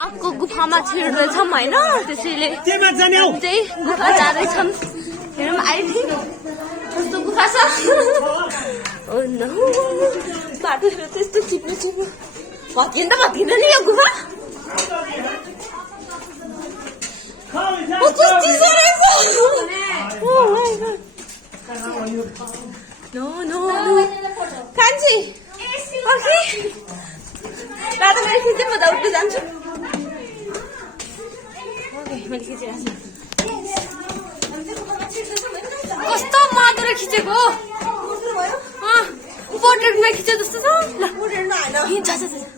आफको गुफामा छिर्दैछौँ होइन त्यसैले चाहिँ गुफा जाँदैछौँ हेरौँ आइथि कस्तो गुफा छ बाटोहरू त्यस्तो चिप्लो चिप्लो भत्किन त भत्किन नि यो गुफा कस्तो चिसो रहेछ नो कान्छी पर्खी रातो मैले खिचेँ म त उठ्नु जान्छु मैले खिचिरहेको कस्तो मादुरे खिचेको पोर्ट्रेटमा खिचे जस्तो छ ल